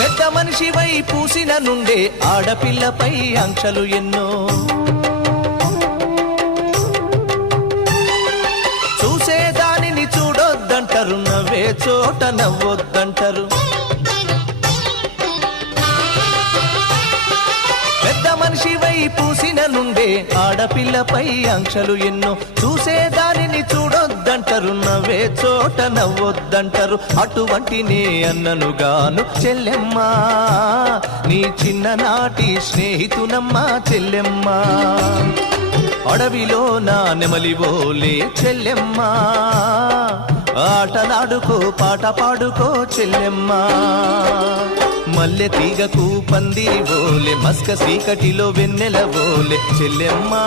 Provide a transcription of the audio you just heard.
పెద్ద మనిషివై పూసిన నుండే ఆడపిల్లపై ఆంక్షలు ఎన్నో. చూసేదానిని చూడొద్దంటారు, నవ్వే చోట నవ్వొద్దంటారు. పెద్ద మనిషివై పూసిన నుండే ఆడపిల్లపై ఆంక్షలు ఎన్నో. చూసేదానిని చూడొద్దంటారు, నవ్వే చోట నవ్వొద్దంటారు. అటువంటి నే అన్ననుగాను చెల్లెమ్మా, నీ చిన్ననాటి స్నేహితునమ్మా చెల్లెమ్మా. అడవిలో నా నెమలివోలే చెల్లెమ్మా, ఆటలాడుకో పాట పాడుకో చెల్లెమ్మా. మల్లె తీగకు పందిరి ఓలే, మస్క చీకటిలో వెన్నెల ఓలే చెల్లెమ్మా.